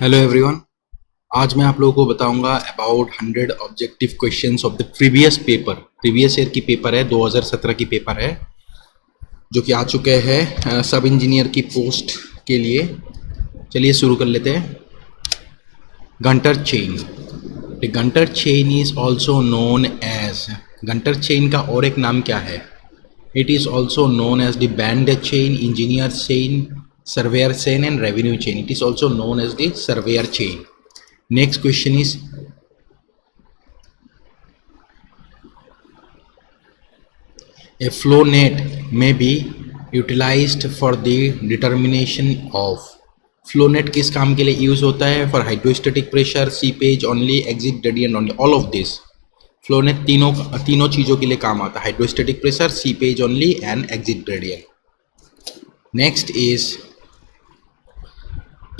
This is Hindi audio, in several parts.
Hello everyone. आज मैं आप लोगों को बताऊंगा about 100 objective questions of the previous paper. Previous year की पेपर है, 2017 की पेपर है, जो कि आ चुके हैं सब इंजीनियर की पोस्ट के लिए। चलिए शुरू कर लेते हैं। Gunter chain. The Gunter chain is also known as, Gunter chain का और एक नाम क्या है? It is also known as the band chain, engineer chain, surveyor chain and revenue chain. It is also known as the surveyor chain. Next question is, a flow net may be utilized for the determination of. Flow net किस काम के लिए यूज होता है? For hydrostatic pressure, seepage only, exit gradient only, all of this. Flow net तीनों चीज़ों के लिए काम आता है, hydrostatic pressure, seepage only and exit gradient. Next is,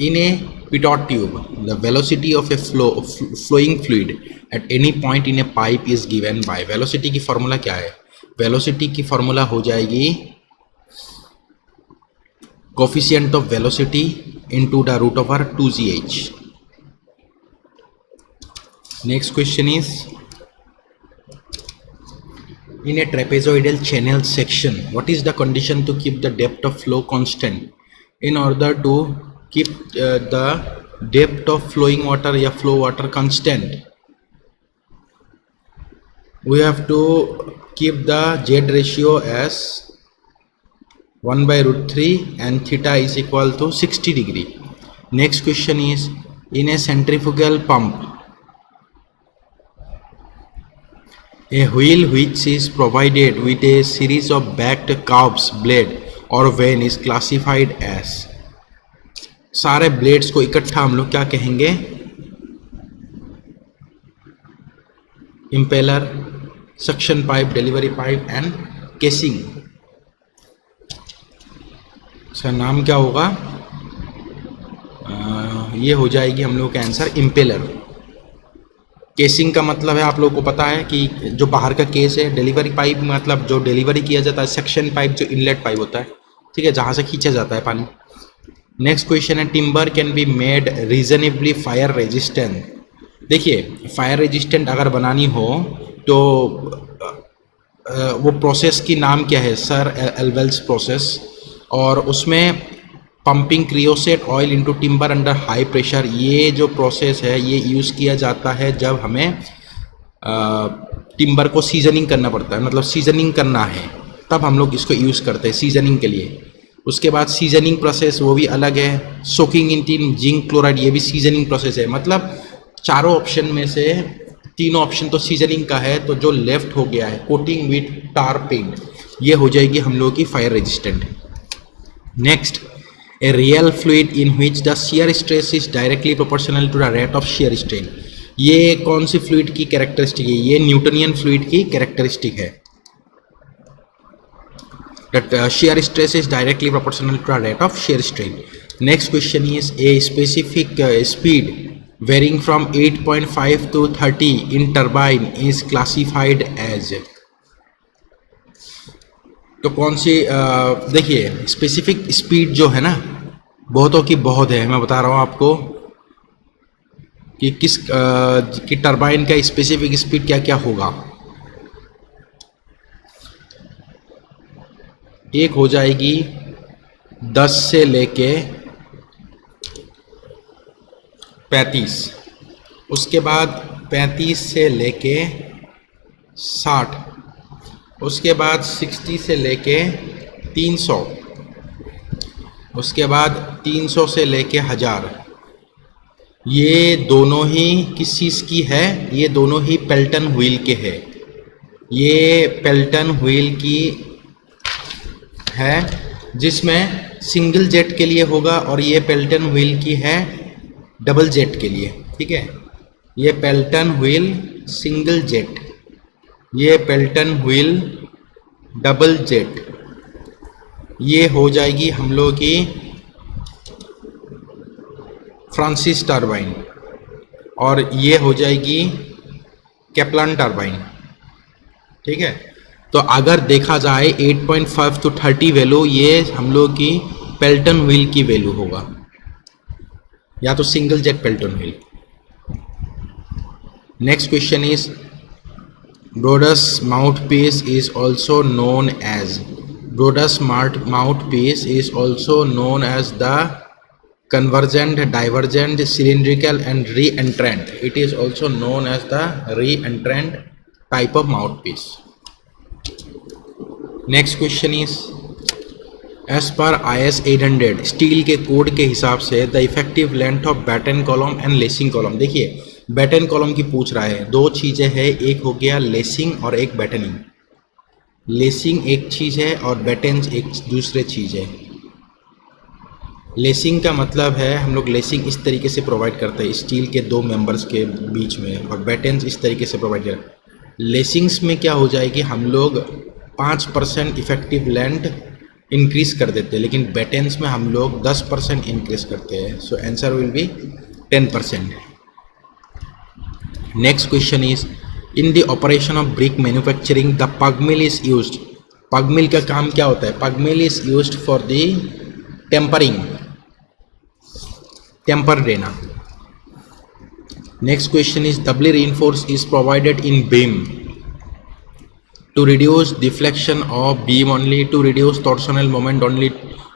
in a pitot tube, the velocity of a flowing fluid at any point in a pipe is given by. velocity की फॉर्मूला क्या है? velocity की फॉर्मूला हो जाएगी coefficient of velocity into the root over 2gh. Next question is, in a trapezoidal channel section, what is the condition to keep the depth of flow constant? In order to keep the depth of flowing water या flow water constant, we have to keep the z ratio as 1 by root 3 and theta is equal to 60 degree. Next question is, in a centrifugal pump, a wheel which is provided with a series of backed calves blade or vane is classified as. सारे ब्लेड्स को इकट्ठा हम लोग क्या कहेंगे? Impeller, suction pipe, delivery pipe and casing. इसका नाम क्या होगा? ये हो जाएगी हम लोग का आंसर इम्पेलर. केसिंग का मतलब है, आप लोगों को पता है कि जो बाहर का केस है. डिलीवरी पाइप मतलब जो डिलीवरी किया जाता है. सेक्शन पाइप जो इनलेट पाइप होता है, ठीक है, जहाँ से खींचा जाता है पानी. नेक्स्ट क्वेश्चन है, timber can be made reasonably fire resistant. देखिए, फायर रेजिस्टेंट अगर बनानी हो तो वो प्रोसेस की नाम क्या है? Sir Elwell's process. और उसमें pumping creosote oil into timber under high pressure, ये जो प्रोसेस है ये यूज़ किया जाता है जब हमें टिम्बर को सीजनिंग करना पड़ता है, मतलब सीजनिंग करना है, तब हम लोग इसको यूज़ करते हैं सीजनिंग के लिए. उसके बाद सीजनिंग प्रोसेस वो भी अलग है. सोकिंग इन टिन जिंक क्लोराइड, ये भी सीजनिंग प्रोसेस है. मतलब चारों ऑप्शन में से तीनों ऑप्शन तो सीजनिंग का है, तो जो लेफ्ट हो गया है कोटिंग विथ टार पेंट, ये हो जाएगी हम लोगों की fire resistant. Next, a real fluid in which the shear stress is directly proportional to the rate of shear strain. ये कौन सी फ्लूइड की कैरेक्टरिस्टिक है? ये न्यूटनियन फ्लूइड की कैरेक्टरिस्टिक है. That shear stress is directly proportional to the rate of shear strain. Next question is, a specific speed varying from 8.5 to 30 in turbine is classified as. तो कौन सी देखिए, स्पेसिफिक स्पीड जो है ना, बहुतों की बहुत है. मैं बता रहा हूँ आपको कि किस की टरबाइन का स्पेसिफिक स्पीड क्या क्या होगा. एक हो जाएगी 10 से लेके 35, उसके बाद 35 से लेके 60, उसके बाद 60 से लेके 300, उसके बाद 300 से लेके 1000. ये दोनों ही किस चीज़ की है? ये दोनों ही पेल्टन व्हील के है. ये पेल्टन व्हील की है जिसमें सिंगल जेट के लिए होगा, और ये पेल्टन व्हील की है डबल जेट के लिए. ठीक है, ये पेल्टन व्हील सिंगल जेट, ये पेल्टन व्हील डबल जेट. ये हो जाएगी हम लोगों की फ्रांसिस टरबाइन, और ये हो जाएगी कैप्लान टरबाइन. ठीक है, तो अगर देखा जाए 8.5 to 30 वैल्यू, ये हम लोग की पेल्टन व्हील की वैल्यू होगा. या तो single jet Pelton wheel. Next question is Brodus mouthpiece is also known as mouthpiece is also known as the convergent, divergent, cylindrical and re-entrant. It is also known as the re-entrant type of mouthpiece. Next question is as per IS 800 steel के कोड के हिसाब से the effective length of batten column and lacing column. देखिए बैटन कॉलम की पूछ रहा है, दो चीज़ें हैं, एक हो गया लेसिंग और एक बैटनिंग। लेसिंग एक चीज़ है और बैटन्स एक दूसरे चीज़ है। लेसिंग का मतलब है हम लोग लेसिंग इस तरीके से प्रोवाइड करते हैं स्टील के दो मेंबर्स के बीच में, और बैटन्स इस तरीके से प्रोवाइड करते हैं। लेसिंग्स में क्या हो जाएगी, हम लोग 5% इफेक्टिव लेंथ इंक्रीज कर देते हैं, लेकिन बैटन्स में हम लोग 10% इंक्रीज करते हैं। So answer will be 10%। Next question is in the operation of brick manufacturing the पग मिल इज यूज्ड। पग मिल का काम क्या होता है? Pug mill is used for the tempering, temper देना। Next question is doubly reinforce is provided in beam to reduce deflection of beam only, to reduce torsional moment only,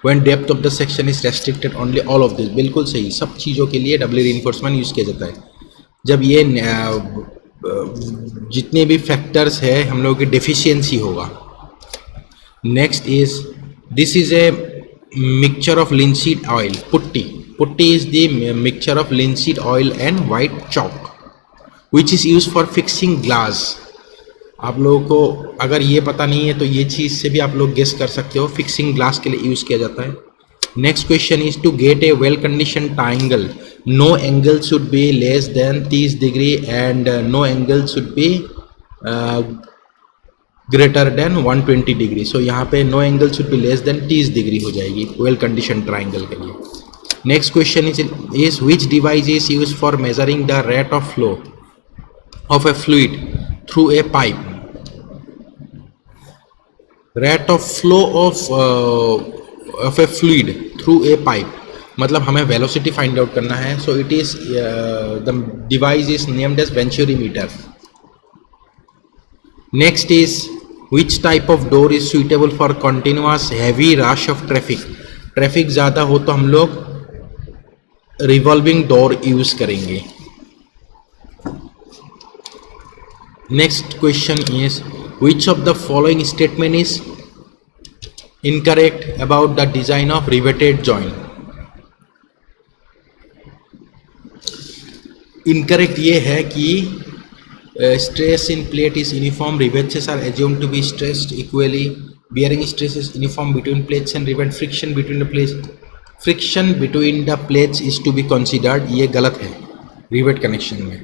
when depth of the section is restricted only, all of this। बिल्कुल सही, सब चीज़ों के लिए डबल रीइंफोर्समेंट यूज़ किया जाता है जब ये जितने भी फैक्टर्स है हम लोगों की डेफिशिएंसी होगा। Next is this is a mixture of linseed oil putty. Putty is the mixture of linseed oil and white chalk which is use for fixing glass. आप लोगों को अगर ये पता नहीं है तो ये चीज़ से भी आप लोग गेस कर सकते हो, फिक्सिंग ग्लास के लिए यूज़ किया जाता है। Next question is to get a well condition triangle no angle should be less than 30 degree and no angle should be greater than 120 degree. So यहाँ पे no angle should be less than 30 degree हो जाएगी वेल कंडीशन ट्राइंगल के लिए। Next question is which device is use for measuring the rate of flow of a fluid through a pipe। rate of flow of a fluid through a pipe मतलब हमें velocity find out करना है। so it is the device is named as venturimeter। next is which type of door is suitable for continuous heavy rush of traffic। Traffic ज़्यादा हो तो हम लोग रिवॉल्विंग डोर यूज़ करेंगे। Next question is which of the following statement is incorrect about the design of riveted joint। incorrect ये है कि stress in plate is uniform, rivets are assumed to be stressed equally, bearing stress is uniform between plates and rivet, friction between the plates is to be considered। ये गलत है rivet connection में।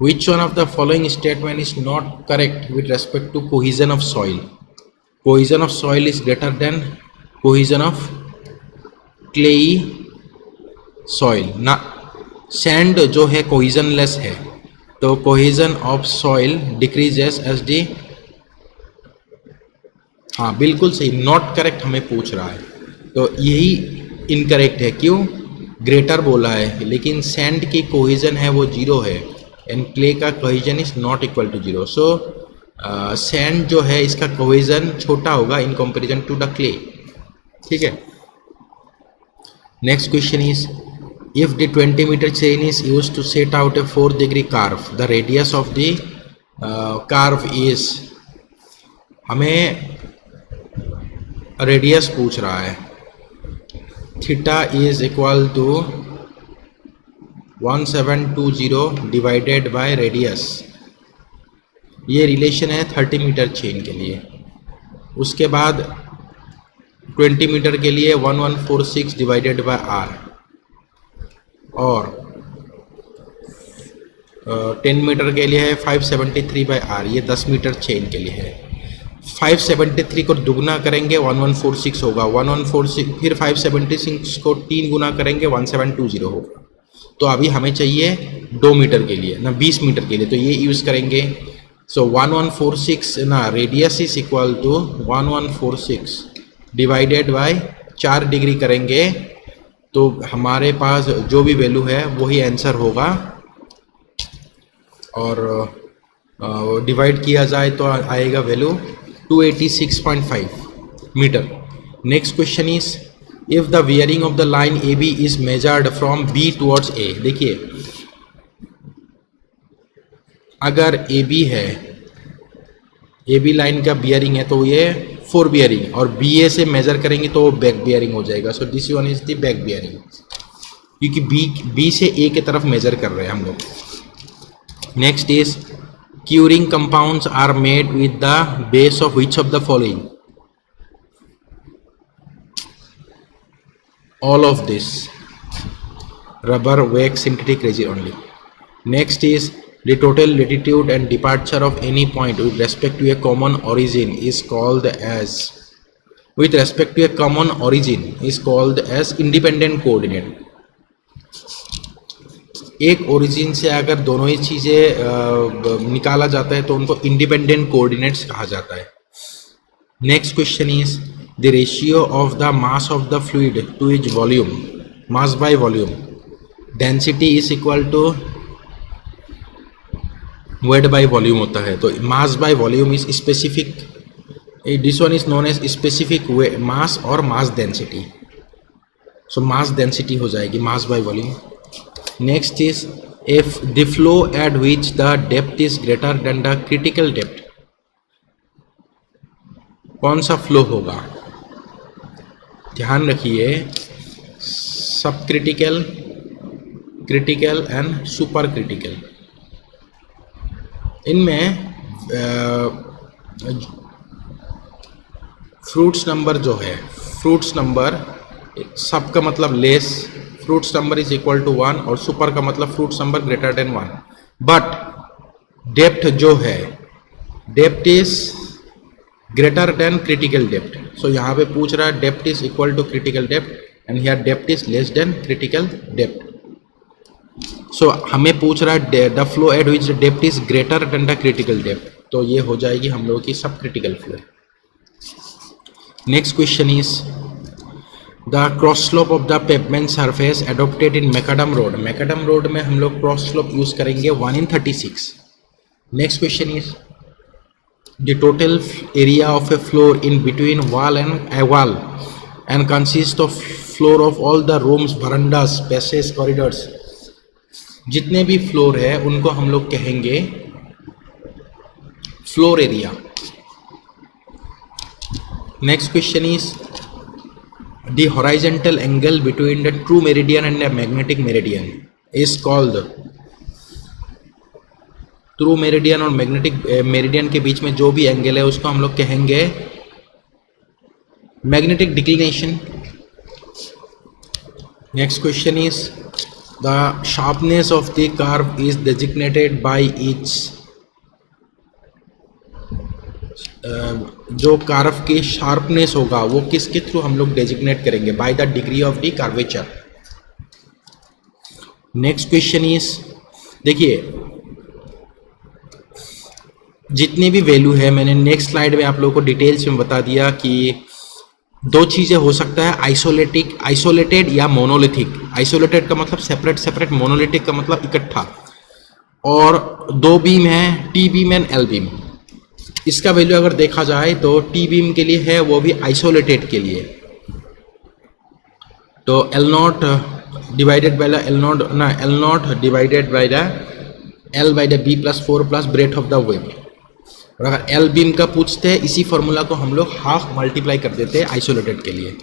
Which one of the following statement is not correct with respect to cohesion of soil। cohesion of soil is greater than cohesion of clayey soil ना। sand जो है cohesionless है तो cohesion of soil decreases as the, हाँ बिल्कुल सही, नॉट करेक्ट हमें पूछ रहा है तो यही इनकरेक्ट है। क्यों? ग्रेटर बोला है लेकिन सैंड की कोहेजन है वो 0 है एंड क्ले का cohesion is not equal to 0। So sand जो है इसका कोहेजन छोटा होगा in comparison to the clay. ठीक है। Next question is if the 20 metre chain is use to set out a 4 degree curve the radius of the curve is, हमें रेडियस पूछ रहा है। Theta is equal to 1720 divided by radius. ये रिलेशन है 30 मीटर चेन के लिए। उसके बाद 20 मीटर के लिए 1146 डिवाइडेड बाय आर, और 10 मीटर के लिए है 573 बाय आर। ये 10 मीटर चेन के लिए है। 573 को दुगना करेंगे 1146 होगा, 1146 फिर 576 को 3 गुना करेंगे 1720 होगा। तो अभी हमें चाहिए 2 मीटर के लिए ना 20 मीटर के लिए, तो ये यूज़ करेंगे। सो 1146 ना radius is equal to 1146 divided by 4 degree करेंगे तो हमारे पास जो भी वैल्यू है वही आंसर होगा, और डिवाइड किया जाए तो आएगा वैल्यू 286.5 मीटर। Next question is, if the bearing of the line A B is measured from B towards A. देखिए, अगर ए बी है, ए बी लाइन का बियरिंग है तो ये 4 बियरिंग, और बी ए से मेजर करेंगे तो बैक बियरिंग हो जाएगा। So this one is the back bearing, क्योंकि बी से ए की तरफ मेजर कर रहे हैं हम लोग। Next is, curing compounds are made with the base of which of the following? All of this: rubber, wax, synthetic resin only. Next is, the total latitude and departure of any point with respect to a common origin is called as, with respect to a common origin is called as independent coordinate. एक ओरिजिन से अगर दोनों ही चीज़ें निकाला जाता है तो उनको इंडिपेंडेंट कोऑर्डिनेट्स कहा जाता है। Next question is, the ratio of the mass of the fluid to is volume, mass by volume, density is equal to weight by volume होता है। तो mass by volume is specific, this one is known as specific mass और mass density. So mass density हो जाएगी mass by volume. Next is, if the flow at which the depth is greater than the critical depth, कौन सा फ्लो होगा? ध्यान रखिए, sub critical, critical and super critical, इनमें फ्रूट्स नंबर जो है, फ्रूट्स नंबर सब का मतलब less, Froude's number is equal to 1, और सुपर का मतलब Froude's number greater than 1। But depth जो है, depth is greater than critical depth. So यहाँ पे पूछ रहा है depth is equal to critical depth and here depth is less than critical depth. सो हमें पूछ रहा है the flow at which depth is greater than the critical depth, तो ये हो जाएगी हम लोगों की sub critical flow. Next question is, the cross slope of the pavement surface adopted in macadam road. Macadam road में हम लोग क्रॉस स्लोप यूज करेंगे 1/36। Next question is, the total area of a floor in between wall and consist of floor of all the rooms, verandas, passage, corridors. जितने भी फ्लोर है उनको हम लोग कहेंगे floor area. Next question is, the horizontal angle between the true meridian and the magnetic meridian is called, true meridian और magnetic meridian के बीच में जो भी एंगल है उसको हम लोग कहेंगे magnetic declination। next question is, the sharpness of the curve is designated by its, जो कार्व की शार्पनेस होगा वो किसके थ्रू हम लोग डेजिग्नेट करेंगे? By the degree of the curvature. Next question is, देखिए जितनी भी वैल्यू है मैंने नेक्स्ट स्लाइड में आप लोगों को डिटेल्स में बता दिया कि दो चीज़ें हो सकता है, आइसोलेटेड या मोनोलिथिक। आइसोलेटेड का मतलब सेपरेट सेपरेट, मोनोलिथिक का मतलब इकट्ठा। और दो बीम है, T beam and L beam. इसका वैल्यू अगर देखा जाए तो टी बीम के लिए है वो भी आइसोलेटेड के लिए, तो L not divided by the L not divided by the L by the B plus 4 plus breadth of the web. और अगर एल बीम का पूछते हैं इसी फॉर्मूला को हम लोग हाफ मल्टीप्लाई कर देते हैं आइसोलेटेड के लिए,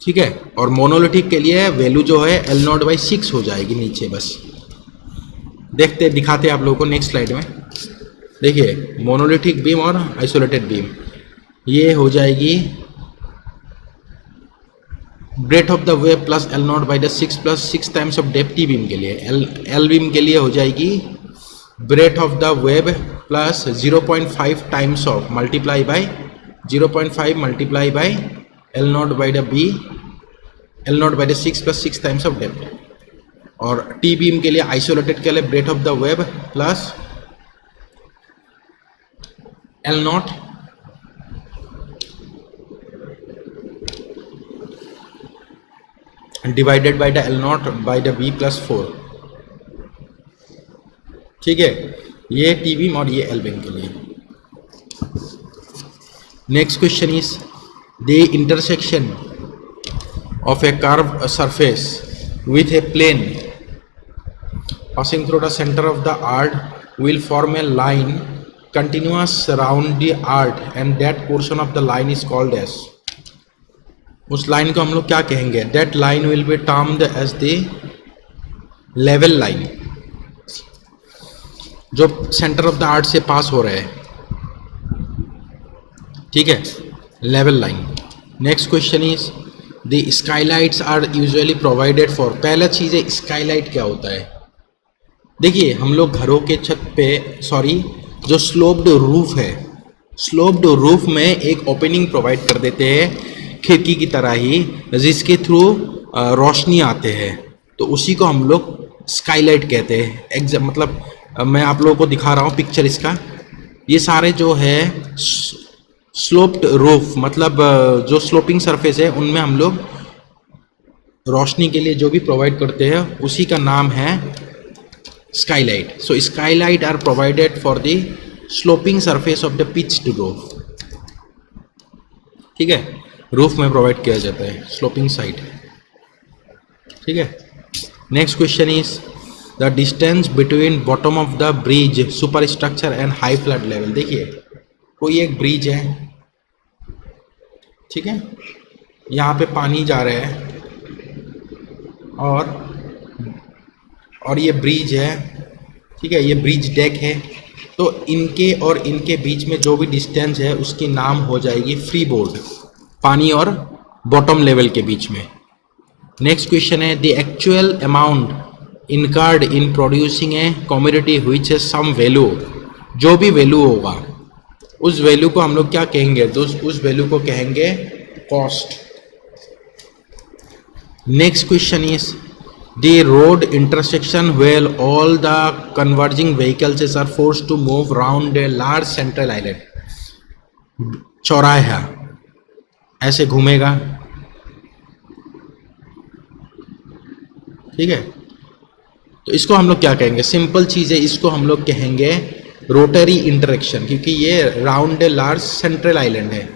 ठीक है। और मोनोलिथिक के लिए वैल्यू जो है एल नॉट बाई 6 हो जाएगी नीचे। बस देखते दिखाते हैं आप लोगों को नेक्स्ट स्लाइड में। देखिए मोनोलिथिक बीम और आइसोलेटेड बीम, ये हो जाएगी breadth of the web plus L not by the 6 plus 6 times of depth T beam के लिए। एल बीम के लिए हो जाएगी breadth of the web plus 0.5 times of multiply by 0.5 multiply by L not by the B, L not by the 6 plus 6 times of depth. और टी बीम के लिए आइसोलेटेड के लिए breadth of the web plus L not divided by the L not by the B plus 4। ठीक है, ये टी बीम और ये एल बीम के लिए। Next question is the intersection of a curved surface with a plane passing through the center of the arc will form a line continuous around the arc and that portion of the line is called as। उस लाइन को हम लोग क्या कहेंगे? that line will be termed as the level line, जो सेंटर ऑफ द आर्क से पास हो रहा है। ठीक है, level line. Next question is the skylights are usually provided for. पहला चीज़ है स्काईलाइट क्या होता है। देखिए, हम लोग घरों के छत पे जो स्लोप्ड रूफ है, स्लोप्ड रूफ में एक ओपनिंग प्रोवाइड कर देते हैं खिड़की की तरह ही, जिसके थ्रू रोशनी आते हैं, तो उसी को हम लोग स्काईलाइट कहते हैं। मतलब मैं आप लोगों को दिखा रहा हूँ पिक्चर इसका। ये सारे जो है स्लोप्ड रूफ, मतलब जो स्लोपिंग सरफेस है, उनमें हम लोग रोशनी के लिए जो भी प्रोवाइड करते हैं उसी का नाम है skylight. So skylight are provided for the sloping surface of the pitched roof. ठीक है, रूफ में प्रोवाइड किया जाता है स्लोपिंग साइड। ठीक है, next question is the distance between bottom of the bridge super structure and high flood level. देखिए, कोई एक ब्रिज है, ठीक है, यहाँ पे पानी जा रहा है और ये ब्रिज है। ठीक है, ये ब्रिज डेक है, तो इनके और इनके बीच में जो भी डिस्टेंस है उसकी नाम हो जाएगी फ्री बोर्ड, पानी और बॉटम लेवल के बीच में। नेक्स्ट क्वेश्चन है the actual amount incurred in producing a commodity which has some value. जो भी वैल्यू होगा उस वैल्यू को हम लोग क्या कहेंगे? तो उस वैल्यू को कहेंगे cost. Next question is the road intersection where all the converging vehicles are forced to move round a large central island. चौराहा ऐसे घूमेगा। ठीक है, तो इसको हम लोग क्या कहेंगे? सिंपल चीज़ है, इसको हम लोग कहेंगे रोटरी इंटरेक्शन, क्योंकि ये round a large central island है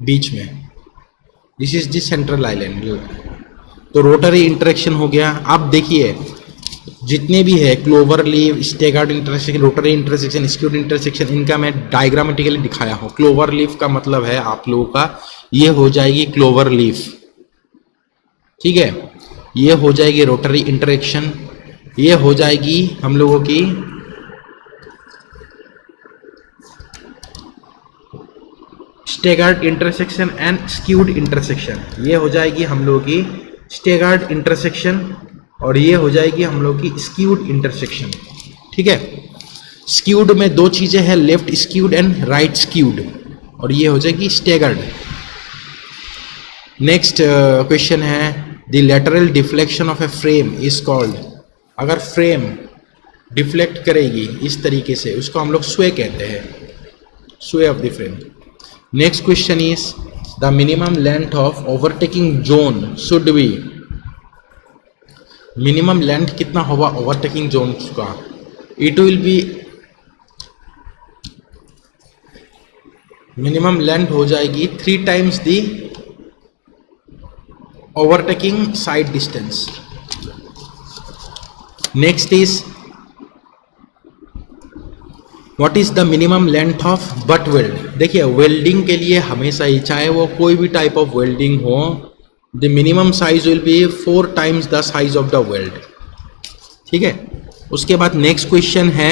बीच में। This is the central island, तो रोटरी इंटरेक्शन हो गया। अब देखिए, जितने भी है clover leaf, staggered intersection, rotary intersection, skewed intersection, इनका मैं डायग्रामेटिकली दिखाया हूँ। क्लोवर लीफ का मतलब है आप लोगों का, ये हो जाएगी क्लोवर लीफ। ठीक है, ये हो जाएगी रोटरी इंटरेक्शन, ये हो जाएगी हम लोगों की staggered intersection and skewed intersection. ये हो जाएगी हम लोगों की स्टेगर्ड इंटरसेक्शन और ये हो जाएगी हम लोग की स्क्यूड इंटरसेक्शन। ठीक है, स्क्यूड में दो चीजें हैं, left skewed and right skewed, और ये हो जाएगी स्टेगर्ड। नेक्स्ट क्वेश्चन है the lateral deflection of a frame is called. अगर फ्रेम डिफ्लेक्ट करेगी इस तरीके से, उसको हम लोग स्वे कहते हैं, स्वे of the frame. Next question is the minimum length of overtaking zone should be. Minimum length कितना होगा ओवरटेकिंग जोन का? It will B, minimum length हो जाएगी 3 times the overtaking side distance. Next is what is the minimum length of butt weld. देखिए, वेल्डिंग के लिए हमेशा ही, चाहे वो कोई भी टाइप ऑफ वेल्डिंग हो, the minimum size will be 4 times the size of the weld. ठीक है, उसके बाद नेक्स्ट क्वेश्चन है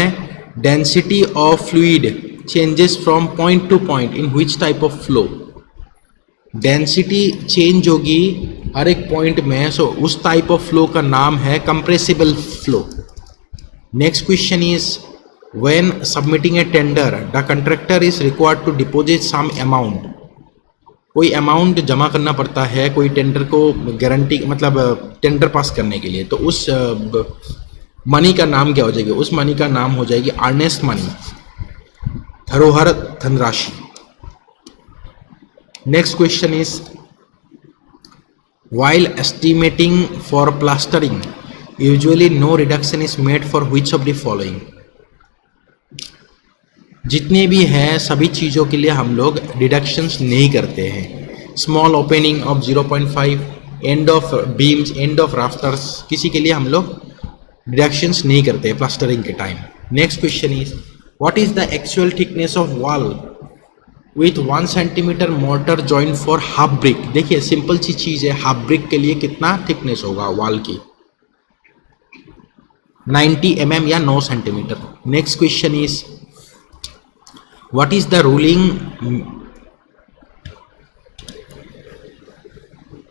density of fluid changes from point two point in which type of flow. Density change होगी हर एक पॉइंट में, सो उस टाइप ऑफ फ्लो का नाम है compressible flow. Next question is when submitting a tender the contractor is required to deposit some amount. कोई अमाउंट जमा करना पड़ता है कोई टेंडर को गारंटी, मतलब टेंडर पास करने के लिए, तो उस मनी का नाम क्या हो जाएगी? उस मनी का नाम हो जाएगी अर्नेस्ट मनी, धरोहर धनराशि। Next question is While estimating for plastering, usually no reduction is made for which of the following? जितने भी हैं सभी चीज़ों के लिए हम लोग डिडक्शंस नहीं करते हैं. Small opening of 0.5, end of beams, end of rafters, किसी के लिए हम लोग डिडक्शंस नहीं करते हैं प्लास्टरिंग के time. Next question is what is the actual thickness of wall with 1 centimetre mortar joint for half brick. देखिए सिंपल सी चीज़ है, हाफ ब्रिक के लिए कितना थिकनेस होगा वॉल की? 90 mm या 9 centimetre. Next question is what is the ruling.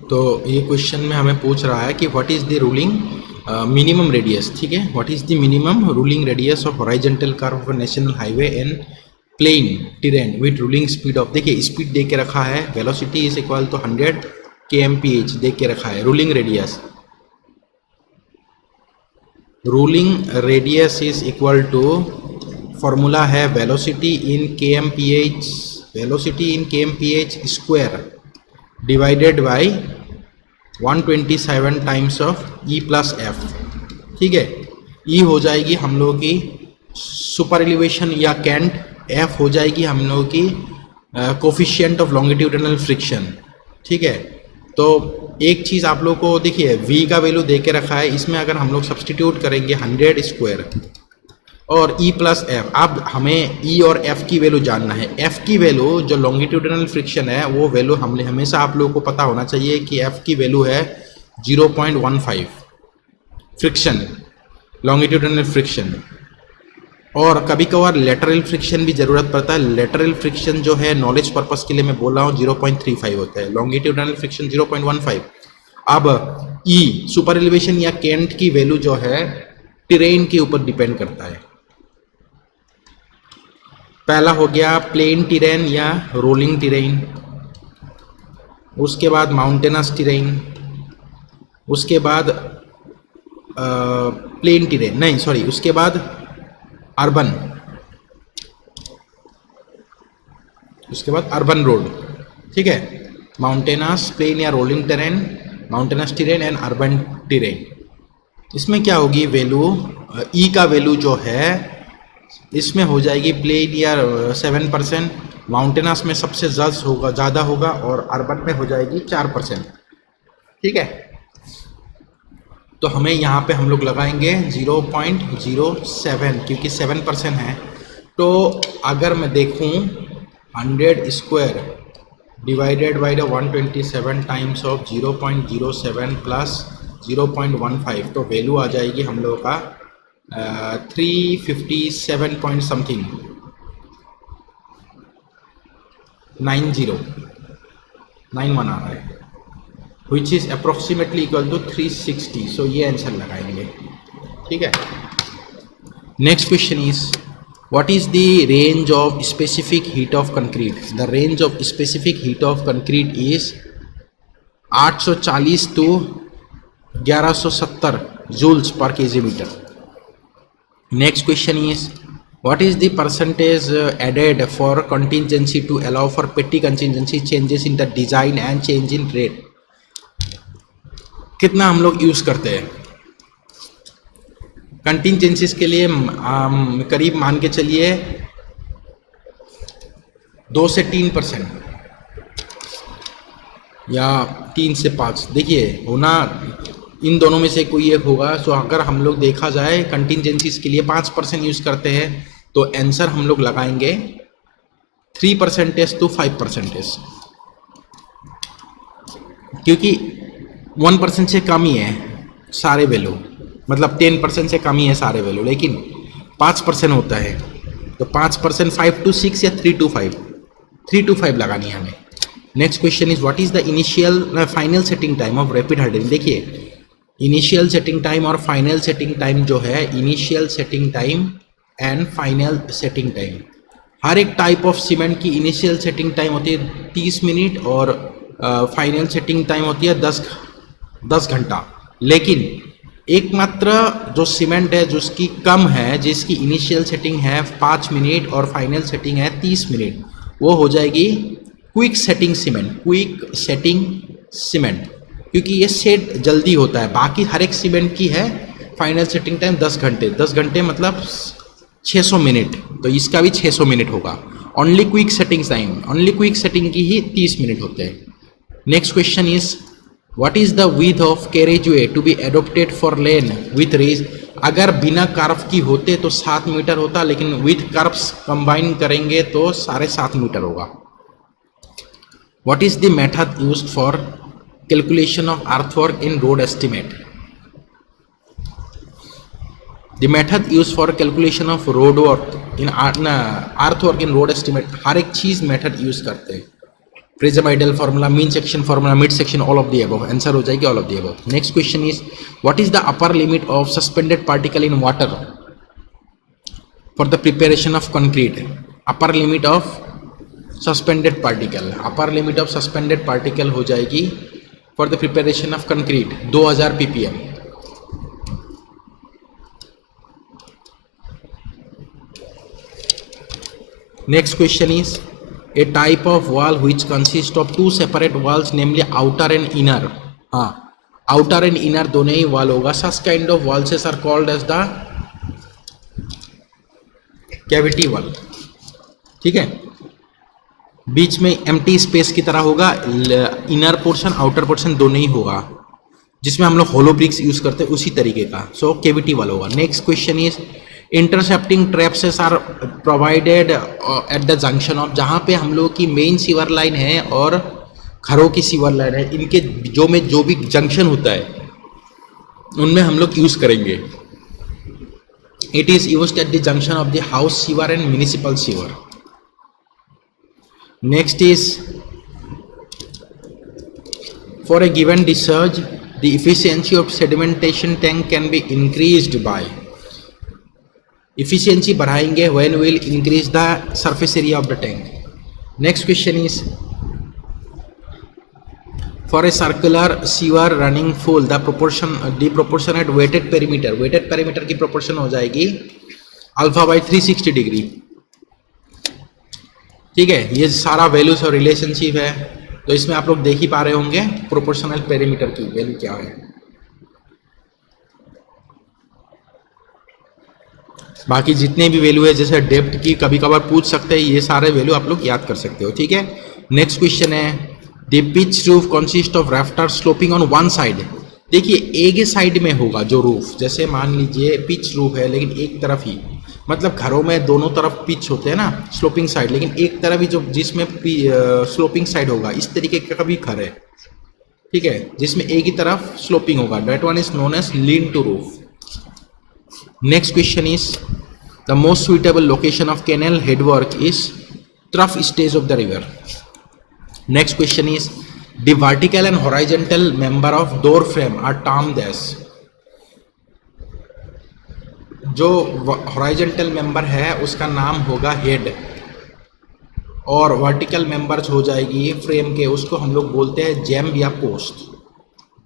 तो ये क्वेश्चन में हमें पूछ रहा है कि what is the ruling minimum radius. ठीक है, what is the minimum ruling radius of horizontal curve of national highway and plain terrain with ruling speed of. देखिए स्पीड दे के रखा है, velocity is equal to 100 kmph दे के रखा है. Ruling radius, ruling radius is equal to, formula है velocity in kmph, velocity in kmph square divided by 127 times of E plus F. ठीक है, ई हो जाएगी हम लोगों की सुपर एलिवेशन या कैंट, एफ हो जाएगी हम लोगों की कोफिशिएंट ऑफ लॉन्गिट्यूडिनल फ्रिक्शन. ठीक है, तो एक चीज़ आप लोग को देखिए v का वैल्यू दे के रखा है, इसमें अगर हम लोग सब्सटीट्यूट करेंगे 100 स्क्वायर और ई प्लस एफ. अब हमें ई और एफ की वैल्यू जानना है. एफ की वैल्यू जो लॉन्गिट्यूडिनल फ्रिक्शन है वो वैल्यू हमने हमेशा आप लोगों को पता होना चाहिए कि एफ की वैल्यू है 0.15 फ्रिक्शन, लॉन्गिट्यूडिनल फ्रिक्शन. और कभी कभार लेटरल फ्रिक्शन भी ज़रूरत पड़ता है. लेटरल फ्रिक्शन जो है नॉलेज पर्पस के लिए मैं बोल रहा हूँ 0.35 होता है, लॉन्गिट्यूडिनल फ्रिक्शन 0.15. अब ई सुपर एलिवेशन या कैंट की वैल्यू जो है टेरेन के ऊपर डिपेंड करता है. पहला हो गया प्लेन टेरेन या रोलिंग टेरेन, उसके बाद माउंटेनस टेरेन, उसके बाद प्लेन टेरेन नहीं सॉरी उसके बाद अर्बन, उसके बाद अर्बन रोड. ठीक है, माउंटेनस, प्लेन या rolling terrain, mountainous terrain and urban terrain. इसमें क्या होगी वैल्यू, ई का वैल्यू जो है इसमें हो जाएगी प्लेन या 7%, माउंटेनस में सबसे ज़्यादा होगा और अर्बन में हो जाएगी 4%. ठीक है, तो हमें यहाँ पे हम लोग लगाएंगे 0.07 क्योंकि 7% है. तो अगर मैं देखूँ 100 square divided by the 127 times of 0.07 plus 0.15, तो वैल्यू आ जाएगी हम लोगों का 357 पॉइंट समथिंग 9091 आ रहा है, which is approximately equal to 360. So ये आंसर लगाएंगे. ठीक है, next question is what is the range of specific heat of concrete. The range of specific heat of concrete is 840 to 1170 joules पर KG metre. Next question is what is the percentage added for contingency to allow for petty contingency changes in the design and change in rate. कितना हम लोग यूज़ करते हैं कंटिजेंसीज के लिए? करीब मान के चलिए 2 से 3% या 3 से 5. देखिए होना इन दोनों में से कोई एक होगा. सो अगर हम लोग देखा जाए कंटिजेंसीज के लिए 5% यूज़ करते हैं तो आंसर हम लोग लगाएंगे 3% to 5%, क्योंकि 1% से कम ही है सारे वैल्यू, मतलब 10% से कम ही है सारे वैल्यू, लेकिन 5% होता है. तो 5% 5 to 6 या 3 to 5, 3 to 5 लगानी है हमें. Next question is what is the initial final setting time of rapid hardening. देखिए इनिशियल सेटिंग टाइम और फाइनल सेटिंग टाइम जो है, initial setting time and final setting time, हर एक टाइप ऑफ सीमेंट की इनिशियल सेटिंग टाइम होती है 30 मिनट और फाइनल सेटिंग टाइम होती है 10 घंटा. लेकिन एकमात्र जो सीमेंट है जिसकी कम है, जिसकी इनिशियल सेटिंग है 5 मिनट और फाइनल सेटिंग है 30 मिनट, वो हो जाएगी quick setting cement. Quick setting cement क्योंकि ये सेट जल्दी होता है। बाकी हर एक सीमेंट की है फाइनल सेटिंग टाइम 10 घंटे, 10 घंटे मतलब 600 मिनट, तो इसका भी 600 मिनट होगा। Only quick setting time, only quick setting की ही 30 मिनट होते हैं। Next question is what is the width of carriageway to be adopted for lane with रेज। अगर बिना कर्व की होते तो 7 मीटर होता, लेकिन विथ कर्व्स कंबाइन करेंगे तो 7.5 मीटर होगा। What is the method used for calculation of earthwork in road estimate. The method used for calculation of road work in earthwork in road estimate, हर एक चीज मेथड यूज करते हैं। Prismoidal formula, mean section formula, mid section, all of the above. Answer हो जाएगी all of the above. Next question is what is the upper limit of suspended particle in water for the preparation of concrete. Upper limit of suspended particle, upper limit of suspended particle हो जाएगी for the preparation of concrete 2000 ppm। Next question is a type of wall which consists of two separate walls, namely outer and inner। हाँ, outer and inner दोनों ही wall होगा। Such kind of walls are called as the cavity wall। ठीक है, बीच में empty space की तरह होगा, inner portion outer portion दोनों ही होगा, जिसमें हम लोग hollow bricks यूज करते हैं उसी तरीके का। So cavity wall होगा। Next question is intercepting traps are provided at the junction of, जहाँ पे हम लोग की मेन सीवर लाइन है और घरों की सीवर लाइन है, इनके जो भी जंक्शन होता है उनमें हम लोग यूज करेंगे। It is used eight the junction of the house sewer and municipal sewer. Next is for a given discharge the efficiency of sedimentation tank can be increased by. efficiency बढ़ाएंगे when will increase the surface area of the tank। next question is for a circular sewer running full the proportionate weighted perimeter की proportion हो जाएगी अल्फा बाई 360 डिग्री। ठीक है, ये सारा वैल्यूज और रिलेशनशिप है, तो इसमें आप लोग देख ही पा रहे होंगे प्रोपोर्शनल पेरीमीटर की वैल्यू क्या है। बाकी जितने भी वैल्यू है, जैसे डेप्थ की कभी कभार पूछ सकते हैं, ये सारे वैल्यू आप लोग याद कर सकते हो। ठीक है, नेक्स्ट क्वेश्चन है the pitch roof consist of rafter sloping on one side. देखिए एक ही साइड में होगा जो रूफ, जैसे मान लीजिए पिच रूफ है लेकिन एक तरफ ही, मतलब घरों में दोनों तरफ पिच होते हैं ना स्लोपिंग साइड, लेकिन एक तरफ ही जो जिसमें स्लोपिंग साइड होगा, इस तरीके का भी घर है। ठीक है, जिसमें एक ही तरफ स्लोपिंग होगा, that one is known as lean to roof. Next question is the most suitable location of canal headwork is trough stage of the river। Next question is the vertical and horizontal member of door frame are termed as। जो horizontal member है उसका नाम होगा head, और vertical members हो जाएगी फ्रेम के, उसको हम लोग बोलते हैं जैम्ब या पोस्ट,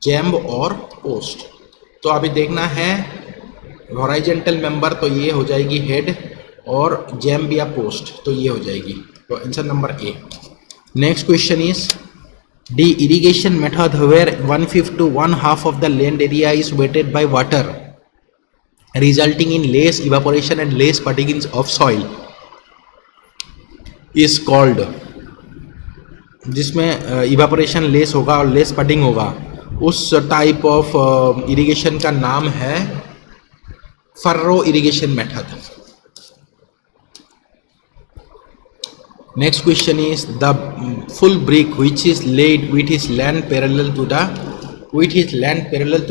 जैम्ब और पोस्ट। तो अभी देखना है हॉराइजेंटल मेंबर, तो ये हो जाएगी हेड, और जैम्ब या पोस्ट तो ये हो जाएगी, तो answer number A. Next question is the irrigation method where 1/5 to 1/2 of the land area is wetted by water resulting in less evaporation and less particles of soil is called. जिसमें इवापोरेशन लेस होगा और लेस पटिंग होगा, उस टाइप ऑफ इरिगेशन का नाम है furrow irrigation method. Next question is the full brick which is laid with its land parallel to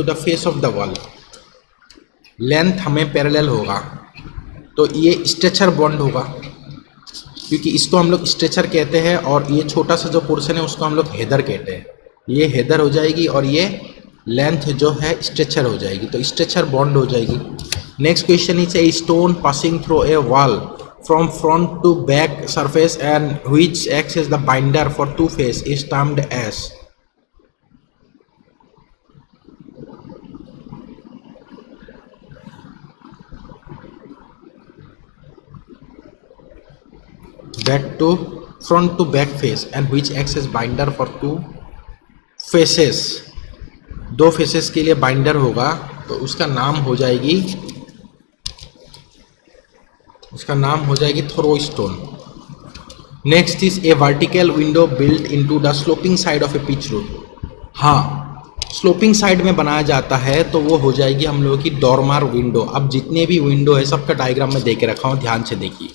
the face of the wall। Length हमें पैरेलल होगा, तो ये स्ट्रेचर बॉन्ड होगा, क्योंकि इसको हम लोग स्ट्रेचर कहते हैं, और ये छोटा सा जो पोर्शन है उसको हम लोग हेदर कहते हैं। ये हेदर हो जाएगी और ये लेंथ जो है स्ट्रेचर हो जाएगी, तो स्ट्रेचर बॉन्ड हो जाएगी। Next question is a stone passing through a wall from front to back surface and which acts as the binder for two face is termed as. Back to front to back face and which acts as binder for two faces दो फेसेस के लिए बाइंडर होगा, तो उसका नाम हो जाएगी through stone. Next is a vertical window built into the sloping side of a pitch roof. हाँ, स्लोपिंग साइड में बनाया जाता है तो वो हो जाएगी हम लोगों की डॉर्मर विंडो। अब जितने भी विंडो है सबका डायग्राम में दे के रखा हूँ, ध्यान से देखिए।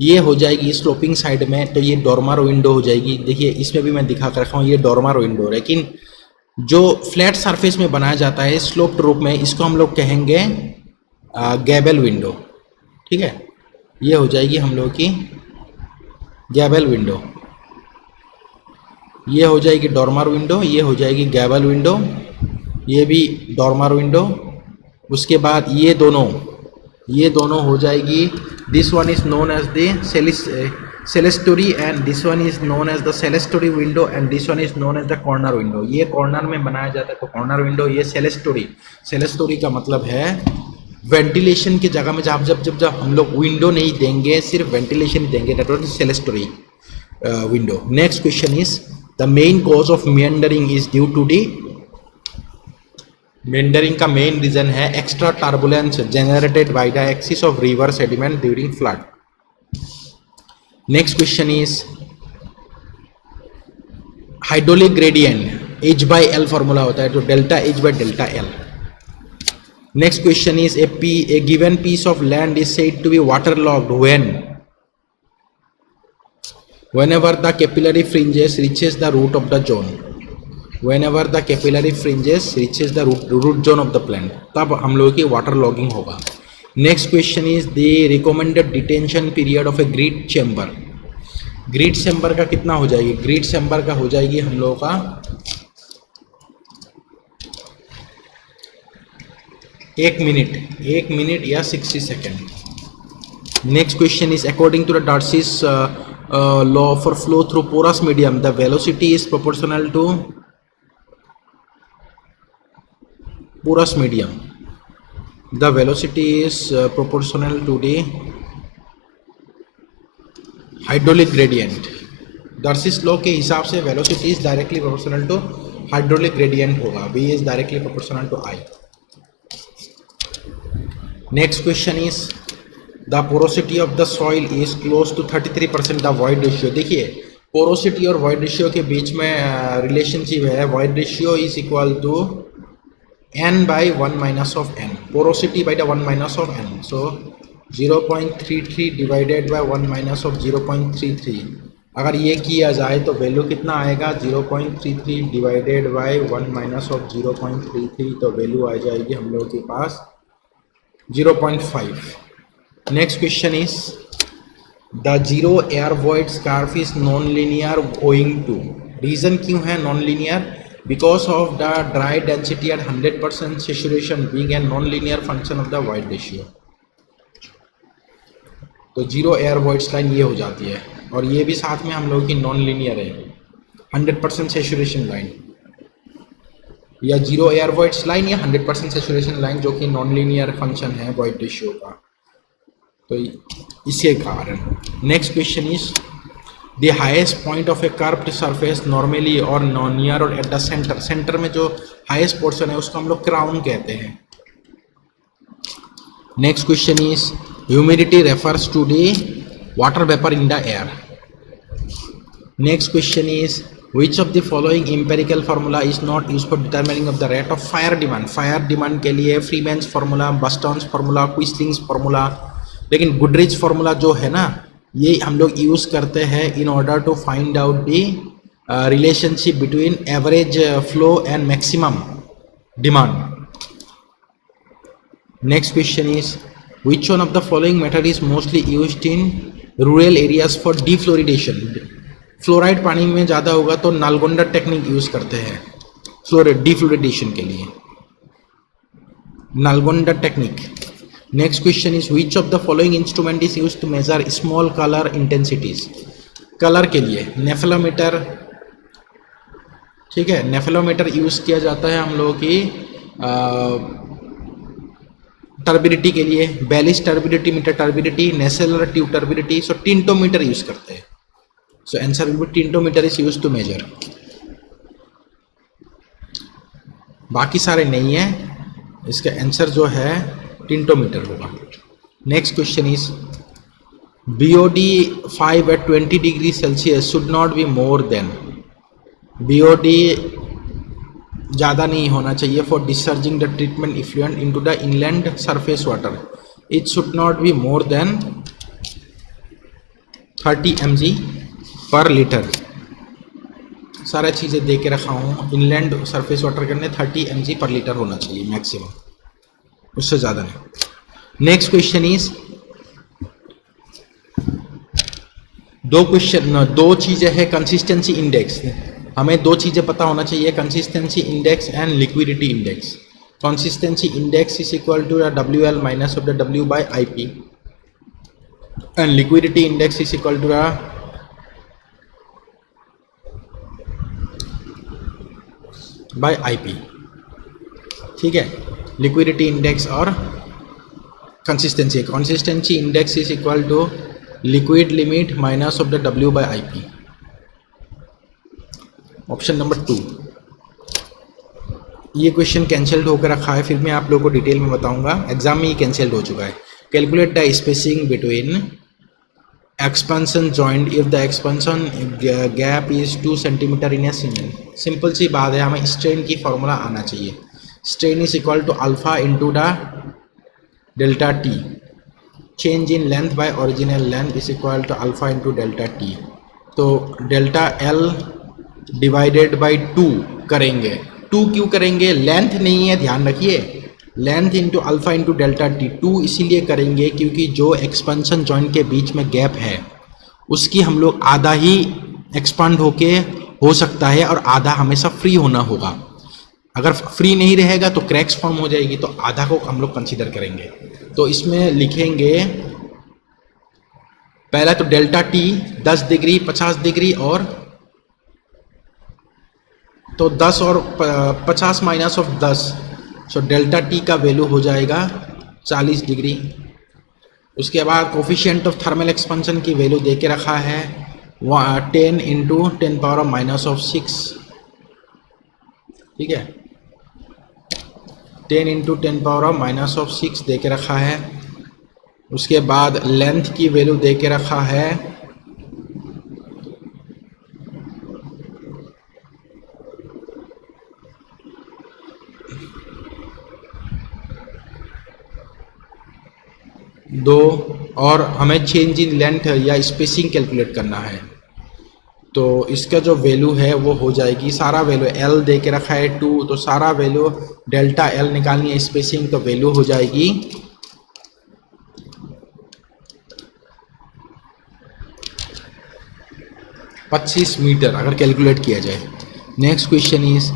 ये हो जाएगी स्लोपिंग साइड में, तो ये डॉर्मर विंडो हो जाएगी। देखिए इसमें भी मैं दिखा कर रखा हूँ, ये डॉर्मर विंडो। लेकिन जो फ्लैट सरफेस में बनाया जाता है स्लोप्ड रूफ में, इसको हम लोग कहेंगे गैबल विंडो। ठीक है, ये हो जाएगी हम लोग की गैबल विंडो। ये हो जाएगी डॉर्मर विंडो, ये हो जाएगी गैबल विंडो, ये भी डॉर्मर विंडो। उसके बाद ये दोनों हो जाएगी, this one is known as the clerestory and this one is known as the clerestory window and this one is known as the corner window. ये कॉर्नर में बनाया जाता है तो कॉर्नर विंडो, ये सेलेस्टोरी का मतलब है वेंटिलेशन की जगह में जब हम लोग विंडो नहीं देंगे, सिर्फ वेंटिलेशन देंगे, that was clerestory window. Next question is the main cause of meandering is due to the, meandering का मेन रीजन है extra turbulence generated by the excess of river sediment during flood. Next question is hydraulic gradient H by L formula होता है, तो delta H by delta L। Next question is a given piece of land is said to be waterlogged whenever the capillary fringes reaches the root of the zone, whenever the capillary fringes reaches the root zone of the plant, तब हम लोगों की वाटर लॉगिंग होगा। Next question is the recommended detention period of A greet chamber. Greet chamber का कितना हो जाएगी? ग्रीट चैम्बर का हो जाएगी हम लोगों का 1 मिनट या 60 second. Next question is according to the Darcy's law for flow through porous medium, the velocity is proportional to porous medium. The velocity is proportional to the hydraulic gradient. Darcy's law के हिसाब से velocity is directly proportional to hydraulic gradient होगा, V is directly proportional to I. Next question is the porosity of the soil is close to 33% the void ratio। देखिए पोरोसिटी और void ratio के बीच में रिलेशनशिप है, void ratio is equal to n by 1 minus of n, porosity by the 1 minus of n, so 0.33 divided by 1 minus of 0.33। अगर ये किया जाए तो वैल्यू कितना आएगा? 0.33 डिवाइडेड बाय 1 माइनस ऑफ 0.33, तो वैल्यू आ जाएगी हम लोगों के पास 0.5। Next question is the zero air void curve is non linear going to, reason क्यों है non linear? Because of the dry density at 100% saturation being a non linear function of the void ratio. तो जीरो एयर वॉइड्स लाइन ये हो जाती है, और ये भी साथ में हम लोगों की नॉन लीनियर है, 100% सेचुरेशन लाइन या जीरो एयर वॉइड्स लाइन या 100% सेचुरेशन लाइन, जो कि नॉन लीनियर फंक्शन है वॉइड रेशियो का, तो इसके कारण। Next question is the highest point of A curved surface normally और नॉन नियर और एट द सेंटर, सेंटर में जो हाईएस्ट पोर्शन है उसको हम लोग क्राउन कहते हैं। Next question is humidity refers to the water vapour in the air. Next question is which of the following empirical formula is not used for determining of the rate of fire demand। Fire demand के लिए Freeman's formula, Buston's formula, Kuichling's formula, लेकिन गुडरिच फार्मूला जो है ना, ये हम लोग यूज़ करते हैं in order to find out the relationship between average flow and maximum demand. Next question is which one of the following method is mostly used in rural areas for defluoridation. Fluoride पानी में ज़्यादा होगा तो नालगोंडा टेक्निक यूज़ करते हैं डीफ्लोरिडेशन के लिए, Nalgonda technique. Next question is which of the following instrument is use to measure small colour intensities. Colour के लिए नेफ्लोमीटर, ठीक है, नेफ्लोमीटर यूज़ किया जाता है हम लोगों की टर्बिडिटी के लिए, Baylis turbidity, meter turbidity, Nessler tube turbidity, so tintometer use करते हैं। So answer will be tintometer is used to measure। बाकी सारे नहीं है। इसका आंसर जो है टिंटोमीटर होगा। Next question is BOD 5 at 20 degree Celsius should not be more than, BOD ज़्यादा नहीं होना चाहिए for discharging the treatment effluent into the inland surface water, it should not be more than 30 mg पर लीटर। सारा चीज़ें दे के रखा हूँ, इनलैंड सरफेस वाटर करने 30 mg पर लीटर होना चाहिए मैक्सिमम, उससे ज़्यादा नहीं। नेक्स्ट क्वेश्चन इज दो चीज़ें हैं कंसिस्टेंसी इंडेक्स। हमें दो चीज़ें पता होना चाहिए, consistency index and liquidity index. Consistency index is equal to WL minus of the W by IP and liquidity index is equal to by IP। ठीक है, लिक्विडिटी इंडेक्स और consistency index is equal to liquid limit minus of the W by IP। Option number 2। ये क्वेश्चन कैंसिल्ड होकर रखा है, फिर मैं आप लोगों को डिटेल में बताऊंगा, एग्जाम में ये कैंसिल्ड हो चुका है। Calculate the spacing between expansion joint if the expansion gap is 2 centimetre in a cement. Simple सी बात है, हमें स्ट्रेन की फॉर्मूला आना चाहिए। Strain is equal to alpha into the delta T, change in length by original length is equal to alpha into delta T. तो डेल्टा एल डिवाइडेड बाई 2 करेंगे। 2 क्यों करेंगे, लेंथ नहीं है, ध्यान रखिए, length into alpha into delta T. 2 इसीलिए करेंगे क्योंकि जो एक्सपेंशन जॉइंट के बीच में गैप है उसकी हम लोग आधा ही एक्सपांड होके हो सकता है और आधा हमेशा फ्री होना होगा। अगर फ्री नहीं रहेगा तो क्रैक्स फॉर्म हो जाएगी, तो आधा को हम लोग कंसीडर करेंगे। तो इसमें लिखेंगे पहला तो डेल्टा टी 10 डिग्री 50 डिग्री, और तो 10 और 50 minus of 10, so delta T का वैल्यू हो जाएगा 40 डिग्री। उसके बाद कोफिशिएंट ऑफ थर्मल एक्सपेंशन की वैल्यू दे के रखा है 10 इंटू 10 पावर माइनस ऑफ 6। ठीक है, 10 इंटू 10 पावर माइनस ऑफ 6 दे के रखा है। उसके बाद लेंथ की वैल्यू दे के रखा है 2, और हमें चेंज इन लेंथ या स्पेसिंग कैलकुलेट करना है। तो इसका जो वैल्यू है वो हो जाएगी, सारा वैल्यू L दे के रखा है 2, तो सारा वैल्यू डेल्टा L निकालनी है स्पेसिंग, तो वैल्यू हो जाएगी 25 मीटर अगर कैलकुलेट किया जाए। Next question is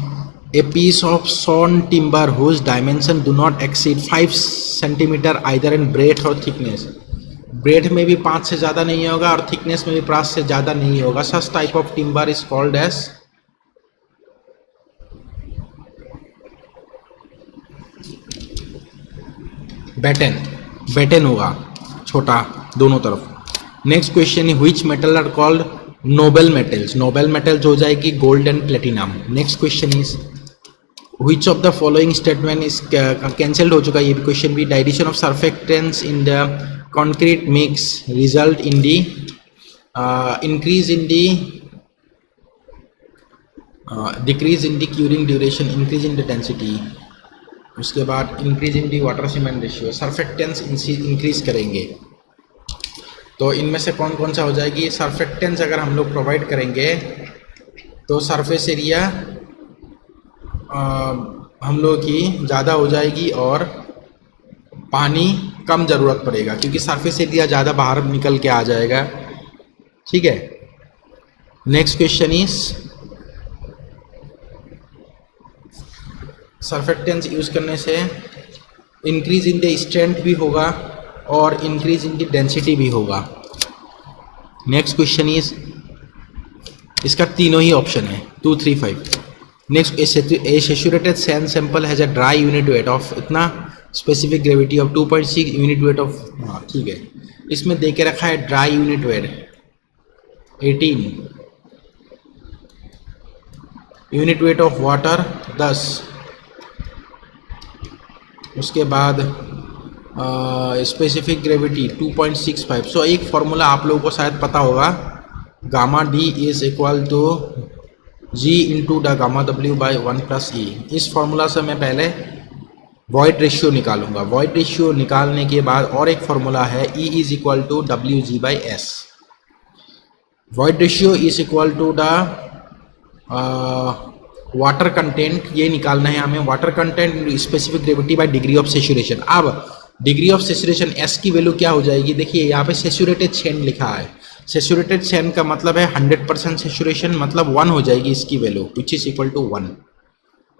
a piece of sawn timber whose dimension do not exceed 5 centimetre either in breadth और थिकनेस। ब्रेथ में भी 5 से ज़्यादा नहीं होगा और थिकनेस में भी 5 से ज़्यादा नहीं होगा। Such type of timber is called as batten. Batten होगा, छोटा दोनों तरफ। नेक्स्ट क्वेश्चन है which metal are called noble metals. Noble metals हो जाएगी gold and platinum. Next question is which of the following statement is cancelled हो चुका है ये क्वेश्चन भी। Dilution of surfactants in the concrete mix result in the increase in the decrease in the curing duration, increase in the density। उसके बाद increase in the water cement ratio, surfactants increase करेंगे। तो इनमें से कौन कौन सा हो जाएगी। सर्फेक्टेंट्स अगर हम लोग प्रोवाइड करेंगे तो सरफेस एरिया हम लोग की ज़्यादा हो जाएगी और पानी कम ज़रूरत पड़ेगा क्योंकि सरफेस एरिया ज़्यादा बाहर निकल के आ जाएगा। ठीक है, next question is surfactants use करने से इंक्रीज इन द स्ट्रेंथ भी होगा और इंक्रीज इन द डेंसिटी भी होगा। नेक्स्ट क्वेश्चन इज इसका तीनों ही ऑप्शन है 2, 3, 5। Next a saturated sand sample has a dry unit weight of इतना specific gravity of 2.6 unit weight of. हाँ ठीक है, इसमें दे के रखा है dry unit weight 18, unit weight of water 10, उसके बाद स्पेसिफिक ग्रेविटी 2.65। सो एक फार्मूला आप लोगों को शायद पता होगा, gamma D is equal to G into the gamma W by 1+E। इस फार्मूला से मैं पहले वॉइड रेशियो निकालूंगा। वॉइड रेशियो निकालने के बाद और एक फार्मूला है E is equal to W G by S. Void ratio is equal to the water content, ये निकालना है हमें। Water content specific gravity by degree of saturation. अब डिग्री ऑफ सेचुरेशन एस की वैल्यू क्या हो जाएगी, देखिए यहाँ पे सेचुरेटेड सैंड लिखा है। सेचुरेटेड सैंड का मतलब है 100% सेचुरेशन, मतलब 1 हो जाएगी इसकी value, which is equal to 1।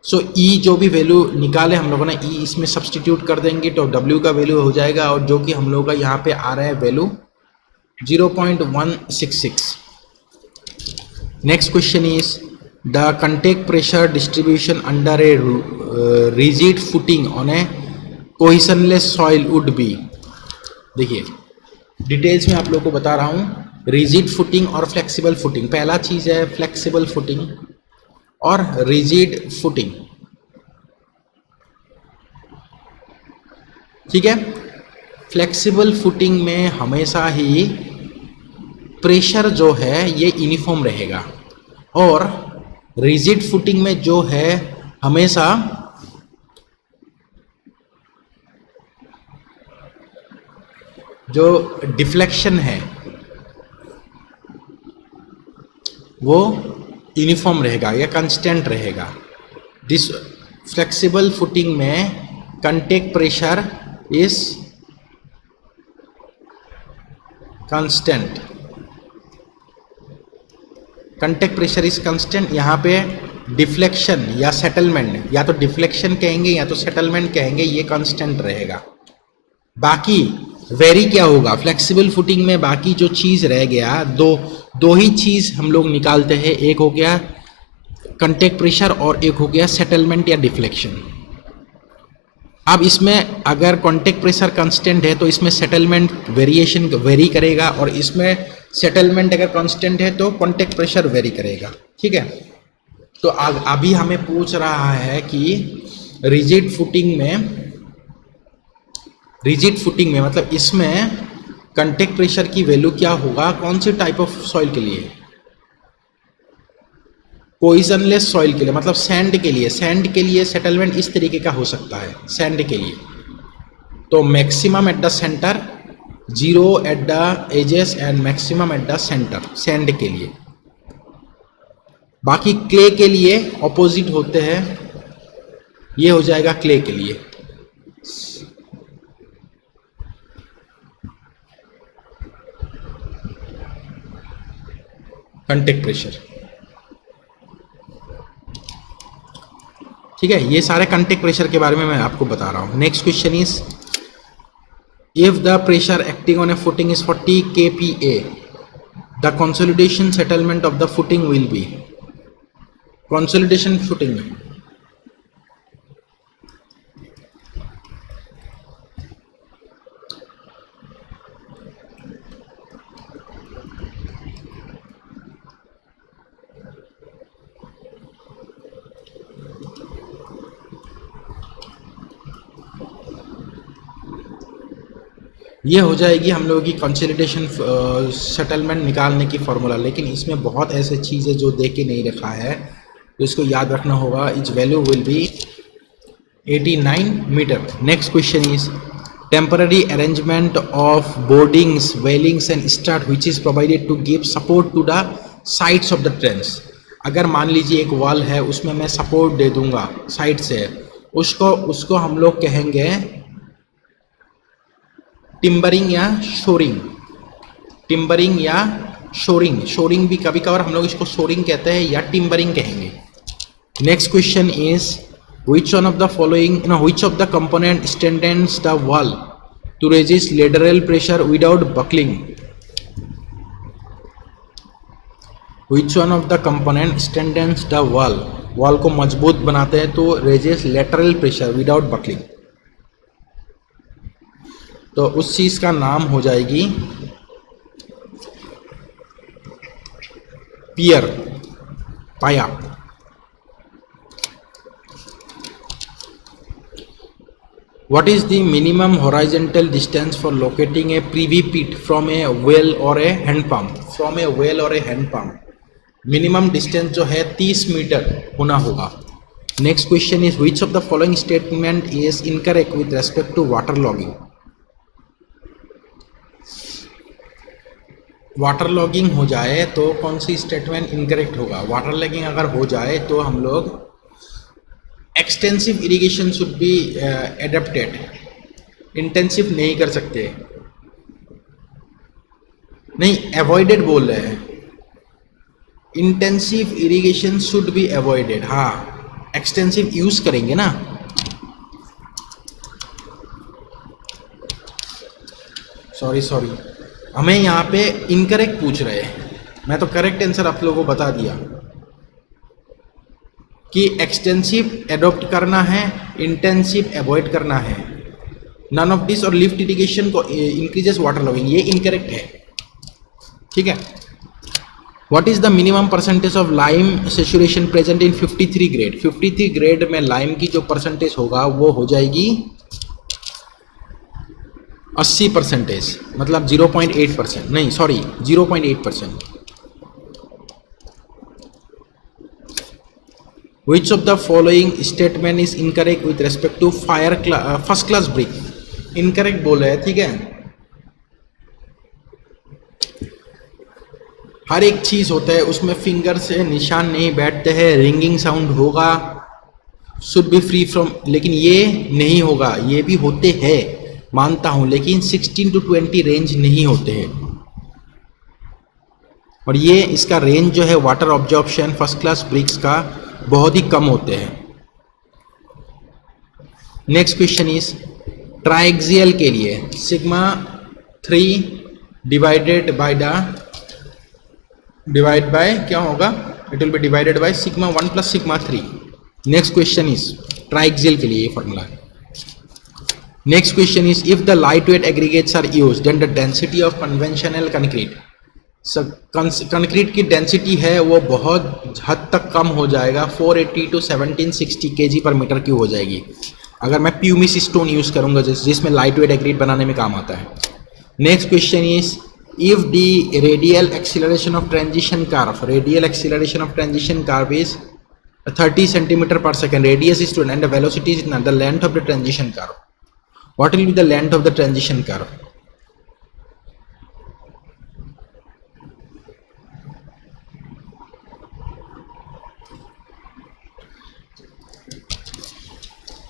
So E जो भी वैल्यू निकाले हम लोगों ने, ई इसमें सब्सटीट्यूट कर देंगे तो डब्ल्यू का वैल्यू हो जाएगा, और जो कि हम लोगों का यहाँ पे आ रहा है value 0.166। Next question is the contact pressure distribution under a rigid footing on a cohesionless soil would be। देखिए डिटेल्स में आप लोगों को बता रहा हूँ, रिजिड फुटिंग और फ्लेक्सिबल फुटिंग। पहला चीज है फ्लेक्सिबल फुटिंग और रिजिड फुटिंग, ठीक है। फ्लेक्सिबल फुटिंग में हमेशा ही प्रेशर जो है ये यूनिफॉर्म रहेगा, और रिजिड फुटिंग में जो है हमेशा जो डिफ्लेक्शन है वो यूनिफॉर्म रहेगा या कांस्टेंट रहेगा। दिस फ्लेक्सिबल फुटिंग में contact pressure is constant, contact pressure is constant. यहाँ पे डिफ्लेक्शन या सेटलमेंट, या तो डिफ्लेक्शन कहेंगे या तो सेटलमेंट कहेंगे, ये कांस्टेंट रहेगा। बाकी वेरी क्या होगा फ्लेक्सिबल फुटिंग में, बाकी जो चीज रह गया, दो ही चीज हम लोग निकालते हैं, एक हो गया कंटेक्ट प्रेशर और एक हो गया सेटलमेंट या डिफ्लेक्शन। अब इसमें अगर कॉन्टेक्ट प्रेशर कांस्टेंट है तो इसमें सेटलमेंट वेरिएशन वेरी करेगा, और इसमें सेटलमेंट अगर कांस्टेंट है तो कॉन्टेक्ट प्रेशर वेरी करेगा, ठीक है। तो अभी हमें पूछ रहा है कि रिजिड फुटिंग में मतलब इसमें कॉन्टेक्ट प्रेशर की वैल्यू क्या होगा, कौन सी टाइप ऑफ सॉइल के लिए, कोइजनलेस सॉइल के लिए, मतलब सैंड के लिए। सैंड के लिए सेटलमेंट इस तरीके का हो सकता है सैंड के लिए, तो maximum at the centre, 0 at the edges and maximum at the centre, sand के लिए। बाकी क्ले के लिए ऑपोजिट होते हैं, ये हो जाएगा क्ले के लिए। कंटेक्ट प्रेशर, ठीक है। ये सारे कंटेक्ट प्रेशर के बारे में मैं आपको बता रहा हूं। Next question is if the pressure acting on A footing is 40 kPa, the consolidation settlement of the footing will be. Consolidation footing में ये हो जाएगी हम लोगों की कंसोलिडेशन सेटलमेंट निकालने की फॉर्मूला। लेकिन इसमें बहुत ऐसे चीज़ें जो देख के नहीं रखा है, तो इसको याद रखना होगा। It's value will be 89 metre. Next question is temporary arrangement of boardings, walings and strut which is provided to give support to the sides of the trench. अगर मान लीजिए एक वॉल है, उसमें मैं सपोर्ट दे दूंगा साइड से, उसको हम लोग कहेंगे टिम्बरिंग या शोरिंग। टिम्बरिंग या शोरिंग, शोरिंग भी कभी कभार हम लोग इसको शोरिंग कहते हैं या टिम्बरिंग कहेंगे। Next question is which one of the following, which of the component strengthens the wall to resist lateral pressure without buckling? Which one of the component strengthens the wall, wall को मजबूत बनाते हैं तो resist lateral pressure without buckling? तो उस चीज का नाम हो जाएगी पियर, पाया। What is the minimum horizontal distance for locating a PV pit from a well or a hand pump? From a well or a hand pump. Minimum distance जो है 30 मीटर होना होगा. Next question is which of the following statement is incorrect with respect to water logging? Water logging हो जाए तो कौन सी स्टेटमेंट इनकरेक्ट होगा? वाटर लॉगिंग अगर हो जाए तो हम लोग extensive irrigation should be adapted, intensive नहीं कर सकते. नहीं, अवॉइडेड बोल रहे हैं. Intensive irrigation should be avoided. हाँ, एक्सटेंसिव यूज करेंगे ना. सॉरी हमें यहाँ पे इनकरेक्ट पूछ रहे हैं. मैं तो करेक्ट आंसर आप लोगों को बता दिया कि एक्सटेंसिव एडॉप्ट करना है, इंटेंसिव अवॉइड करना है. नन ऑफ दिस और लिफ्ट इरिगेशन को इंक्रीजेस वाटर लॉगिंग, ये इनकरेक्ट है. ठीक है. What is the minimum percentage of lime saturation present in 53 grade? 53 grade में लाइम की जो परसेंटेज होगा वो हो जाएगी 80%, मतलब 0.8%, नहीं sorry 0.8%. Which of the following statement is incorrect with respect to first class brick? Incorrect बोल रहे हैं. ठीक है. हर एक चीज होता है उसमें फिंगर से निशान नहीं बैठते हैं, रिंगिंग साउंड होगा, शुड बी फ्री फ्रॉम, लेकिन ये नहीं होगा. ये भी होते हैं मानता हूं, लेकिन 16 to 20 रेंज नहीं होते हैं. और ये इसका रेंज जो है water absorption first class BRICS का बहुत ही कम होते हैं. नेक्स्ट क्वेश्चन इज ट्राइक्सियल के लिए सिग्मा 3 डिवाइड बाय क्या होगा? It will be divided by sigma 1 plus sigma 3. Next question is triaxial के लिए ये फॉर्मूला है. Next question is if the light weight aggregates are used then the density of conventional concrete. Concrete की डेंसिटी है वो बहुत हद तक कम हो जाएगा, 480 to 1760 kg पर मीटर क्यूब हो जाएगी अगर मैं प्यूमिस स्टोन यूज करूंगा जिसमें लाइट वेट एग्रीगेट बनाने में काम आता है. Next question is if the radial acceleration of transition curve is 30 centimetre पर second, radius is 2 and the velocity is the length of the transition curve. What will be the length of the transition curve?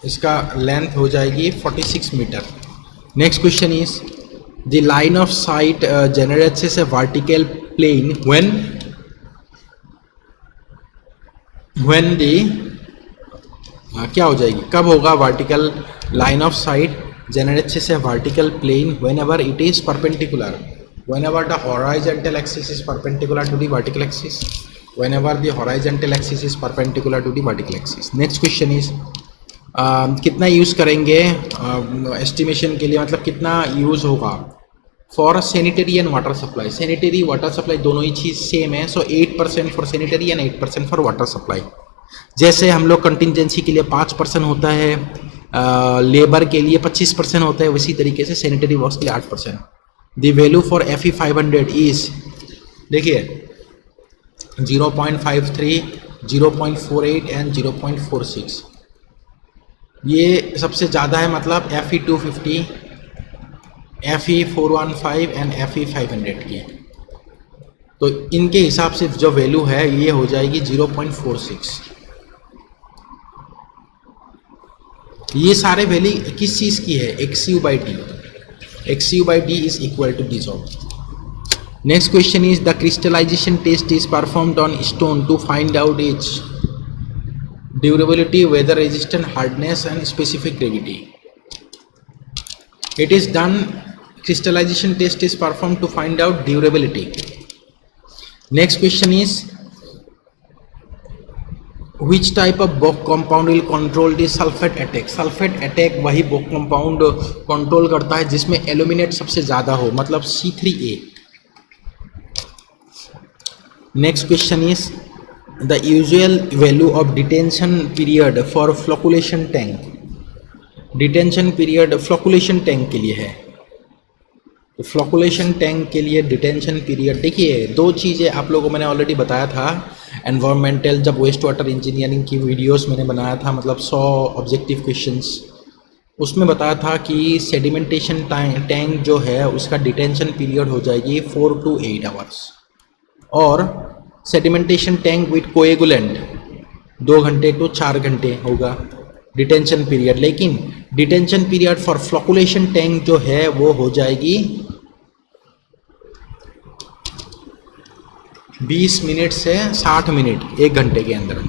इसका लेंथ हो जाएगी 46 metre. Next question is the line of sight generates a vertical plane when the क्या हो जाएगी, कब होगा? Vertical line of sight generates a vertical plane whenever it is perpendicular, whenever the horizontal axis is perpendicular to the vertical axis, whenever the horizontal axis is perpendicular to the vertical axis. Next question is कितना यूज़ करेंगे एस्टिमेशन के लिए, मतलब कितना यूज़ होगा for sanitary and water supply? Sanitary water supply दोनों ही चीज़ सेम है, सो 8% for sanitary and 8% for water supply. जैसे हम लोग कंटिजेंसी के लिए 5% होता है, लेबर के लिए 25% होता है, उसी तरीके से सैनिटरी वर्क्स के लिए 8%. The value for FE 500 is, देखिए 0.53, 0.48 एंड 0.46. ये सबसे ज़्यादा है, मतलब FE 250, FE 415 एंड FE 500 की. तो इनके हिसाब से जो वैल्यू है ये हो जाएगी 0.46. ये सारे वैल्यू किस चीज़ की है? XU/D. XU/D is equal to dissolve. Next question is the crystallization test is performed on stone to find out its durability, weather resistant, hardness and specific gravity. It is done, crystallization test is performed to find out durability. Next question is which type of Bock compound will control the sulfate attack? Sulfate attack वही Bock compound कंट्रोल करता है जिसमें एल्यूमिनेट सबसे ज़्यादा हो, मतलब C3A. Next question is the usual value of detention period for flocculation tank. Detention period flocculation tank के लिए है। तो फ्लोकुलेशन टैंक के लिए डिटेंशन पीरियड, देखिए दो चीज़ें आप लोगों को मैंने ऑलरेडी बताया था। एनवायरमेंटल, जब वेस्ट वाटर इंजीनियरिंग की वीडियोस मैंने बनाया था, मतलब 100 ऑब्जेक्टिव क्वेश्चंस, उसमें बताया था कि सेडिमेंटेशन टैंक जो है उसका डिटेंशन पीरियड हो जाएगी 4 to 8 आवर्स, और सेडिमेंटेशन टैंक विथ कोएगुलेंट 2 घंटे to 4 घंटे होगा डिटेंशन पीरियड। लेकिन detention period for flocculation tank जो है वो हो जाएगी 20 मिनट से 60 मिनट, 1 घंटे के अंदर।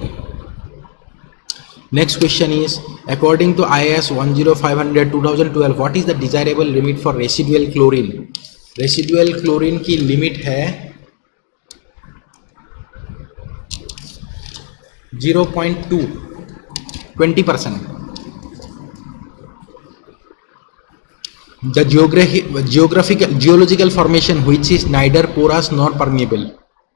Next question is, according to IAS 10500 2012 what is the desirable limit for residual chlorine. Residual chlorine की लिमिट है 0.2, 20%। The geological formation which is neither porous nor permeable.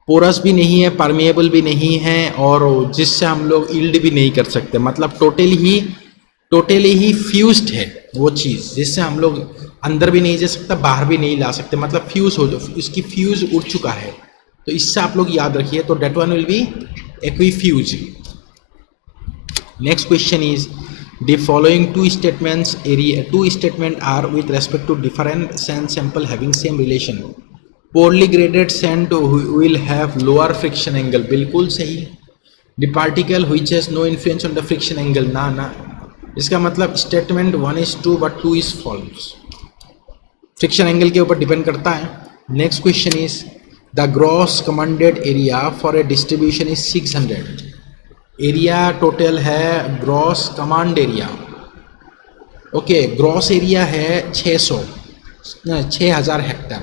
Porous भी नहीं है, परमिएबल भी नहीं है, और जिससे हम लोग ईल्ड भी नहीं कर सकते, मतलब टोटली ही फ्यूज्ड है वो चीज़, जिससे हम लोग अंदर भी नहीं जा सकता, बाहर भी नहीं ला सकते, मतलब फ्यूज हो, इसकी फ्यूज उड़ चुका है। तो इससे आप लोग याद रखिए, तो that one will be aquifuge. Next question is, the following two statement are with respect to different sand sample having same relation. Poorly graded sand will have lower friction angle, बिल्कुल सही। The particle which has no influence on the friction angle, ना, इसका मतलब statement 1 is true but 2 is false, friction angle के ऊपर डिपेंड करता है। Next question is, the gross commanded area for a distribution is 600। Area total है gross command area, okay, gross area है 6000 hectare.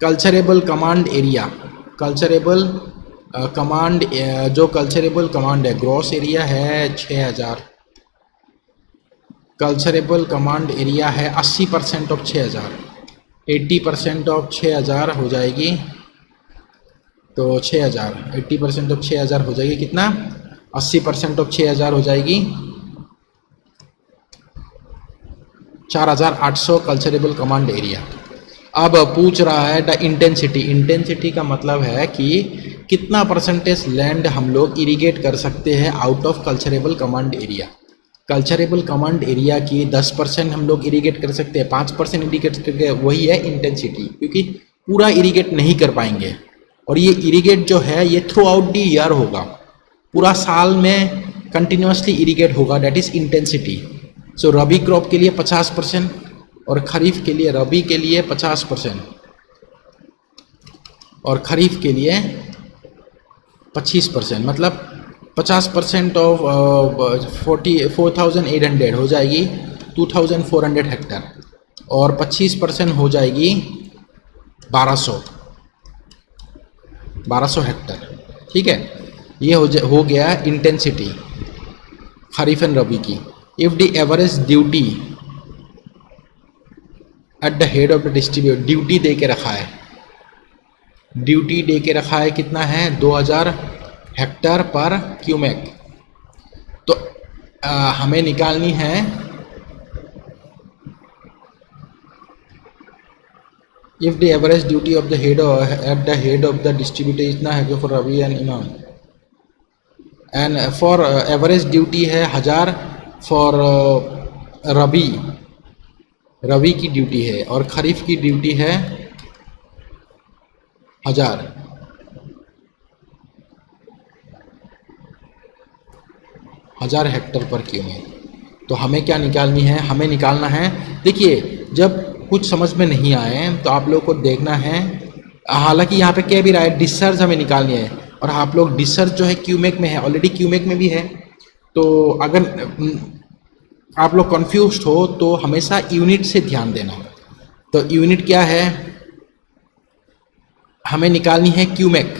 Culturable command area, culturable command है, ग्रॉस एरिया है 6000, कल्चरेबल कमांड एरिया है 80% ऑफ 6000, 80% ऑफ 6000 हो जाएगी, तो 6000, 80% ऑफ 6000 हो जाएगी कितना, 80% ऑफ 6000 हो जाएगी 4800 कल्चरेबल कमांड एरिया। अब पूछ रहा है द इंटेंसिटी। इंटेंसिटी का मतलब है कि कितना परसेंटेज लैंड हम लोग इरिगेट कर सकते हैं out of culturable command area. Culturable command area की 10% हम लोग इरिगेट कर सकते हैं, 5% इरिगेट करके, वही है इंटेंसिटी, क्योंकि पूरा इरिगेट नहीं कर पाएंगे। और ये इरिगेट जो है ये थ्रू आउट द ईयर होगा, पूरा साल में कंटिन्यूसली इरिगेट होगा, that is intensity. So rabi crop के लिए 50% और खरीफ के लिए, रबी के लिए 50% और खरीफ के लिए 25%, मतलब 50% ऑफ 4800 हो जाएगी 2400 हेक्टर, और 25% हो जाएगी 1200 हेक्टर, ठीक है। ये हो गया इंटेंसिटी खरीफ एंड रबी की। If the average duty at the head of the distribute, duty दे के रखा है, ड्यूटी दे के रखा है कितना है, 2000 हेक्टर पर क्यूमेक। तो हमें निकालनी है if the average duty of the head at the head of the distributor इतना है फॉर रबी एंड इमाम, एंड फॉर एवरेज ड्यूटी है 1000 फॉर रबी की ड्यूटी है, और खरीफ की ड्यूटी है 1000 हेक्टर पर क्यूमेक। तो हमें क्या निकालनी है, हमें निकालना है, देखिए जब कुछ समझ में नहीं आए तो आप लोग को देखना है, हालांकि यहाँ पे कह भी रहा है डिस्चार्ज हमें निकालनी है, और आप लोग डिस्चार्ज जो है क्यूमेक में है, ऑलरेडी क्यूमेक में भी है। तो अगर आप लोग कंफ्यूज्ड हो तो हमेशा यूनिट से ध्यान देना। तो यूनिट क्या है, हमें निकालनी है क्यूमेक।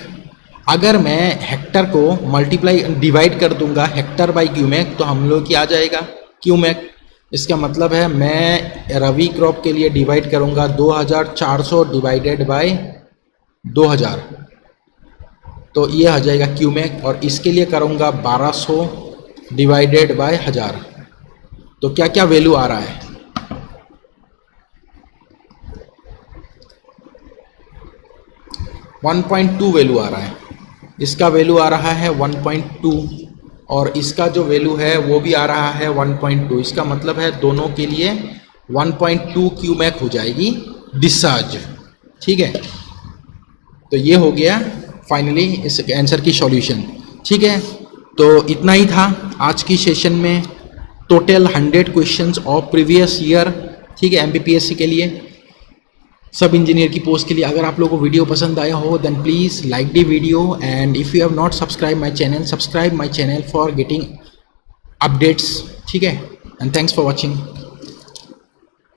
अगर मैं हेक्टर को मल्टीप्लाई डिवाइड कर दूंगा हेक्टर बाई क्यूमेक, तो हम लोग क्या आ जाएगा क्यूमेक। इसका मतलब है मैं रबी क्रॉप के लिए डिवाइड करूंगा 2400 डिवाइडेड बाय 2000, तो ये आ जाएगा क्यूमेक, और इसके लिए करूंगा 1200 डिवाइडेड बाय 1000, तो क्या क्या वैल्यू आ रहा है? 1.2 वैल्यू आ रहा है, इसका वैल्यू आ रहा है 1.2, और इसका जो वैल्यू है वो भी आ रहा है 1.2। इसका मतलब है दोनों के लिए 1.2 क्यूमैक हो जाएगी डिस्चार्ज। ठीक है, तो ये हो गया फाइनली इस आंसर की सॉल्यूशन। ठीक है, तो इतना ही था आज की सेशन में। Total 100 questions of previous year, ठीक है, एमपीपीएससी के लिए, सब इंजीनियर की पोस्ट के लिए। अगर आप लोगों को वीडियो पसंद आया हो then please like the video, and if you have not subscribe my channel, subscribe my channel for getting updates. ठीक है, एंड थैंक्स फॉर वॉचिंग।